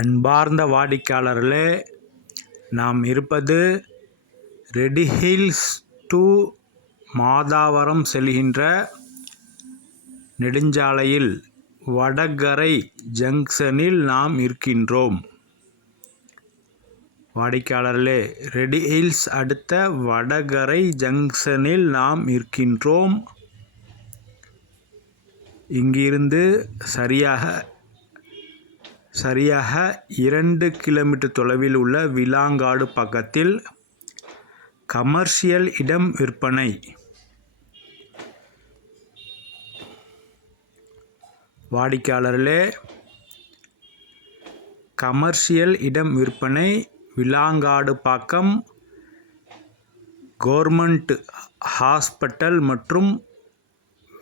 அன்பார்ந்த வாடிக்கையாளர்களே, நாம் இருப்பது ரெடி ஹில்ஸ் டு மாதாவரம் செல்கின்ற நெடுஞ்சாலையில் வடகரை ஜங்ஷனில் நாம் இருக்கின்றோம். வாடிக்கையாளர்களே, ரெடி ஹில்ஸ் அடுத்த வடகரை ஜங்ஷனில் நாம் இருக்கின்றோம். இங்கிருந்து சரியாக 2 கிலோமீட்டர் தொலைவில் உள்ள விலாங்காடு பக்கத்தில் கமர்ஷியல் இடம் விற்பனை. வாடிக்கையாளர்களே, கமர்ஷியல் இடம் விற்பனை விலாங்காடு பக்கம் கவர்மெண்ட் ஹாஸ்பிட்டல் மற்றும்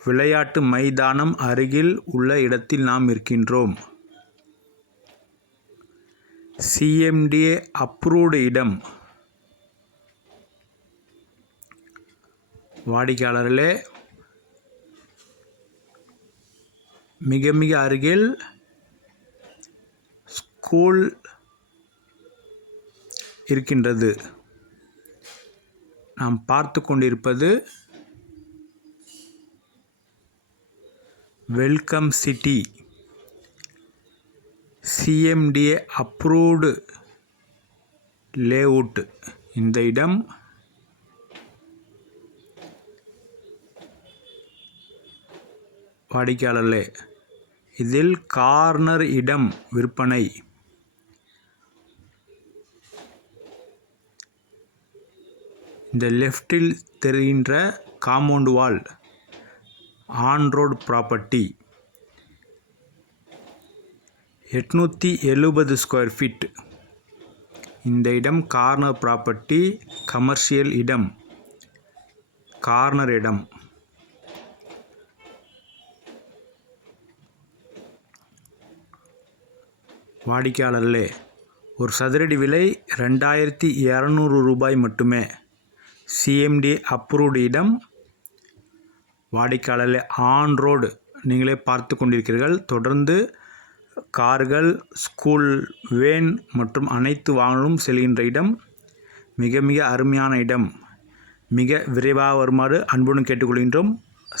விளையாட்டு மைதானம் அருகில் உள்ள இடத்தில் நாம் இருக்கின்றோம். CMDA அப்ரூவ்டு இடம். வாடிக்கையாளர்களே, மிக மிக அருகில் ஸ்கூல் இருக்கின்றது. நாம் பார்த்து கொண்டிருப்பது welcome city CMDA approved layout. இந்த இடம் வாடிக்கையாளர்களே, இதில் கார்னர் இடம் விற்பனை. இந்த லெஃப்டில் தெரிகின்ற compound wall on road property 870 square feet. இந்த இடம் கார்னர் ப்ராப்பர்ட்டி, கமர்ஷியல் இடம், கார்னர் இடம். வாடிக்கையாளர்களே, ஒரு சதுரடி விலை 2200 ரூபாய் மட்டுமே. CMDA அப்ரூவ்டு இடம். வாடிக்கையாளர்களே, ஆன் ரோடு நீங்களே பார்த்து கொண்டிருக்கிறீர்கள். தொடர்ந்து கார்கள், ஸ்கூல் வேன் மற்றும் அனைத்து வாகனங்களும் செல்கின்ற இடம். மிக மிக அருமையான இடம். மிக விரைவாக வருமாறு அன்புடன் கேட்டுக்கொள்கின்றோம்.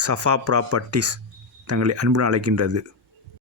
சஃபா ப்ராப்பர்ட்டிஸ் தங்களை அன்புடன் அழைக்கின்றது.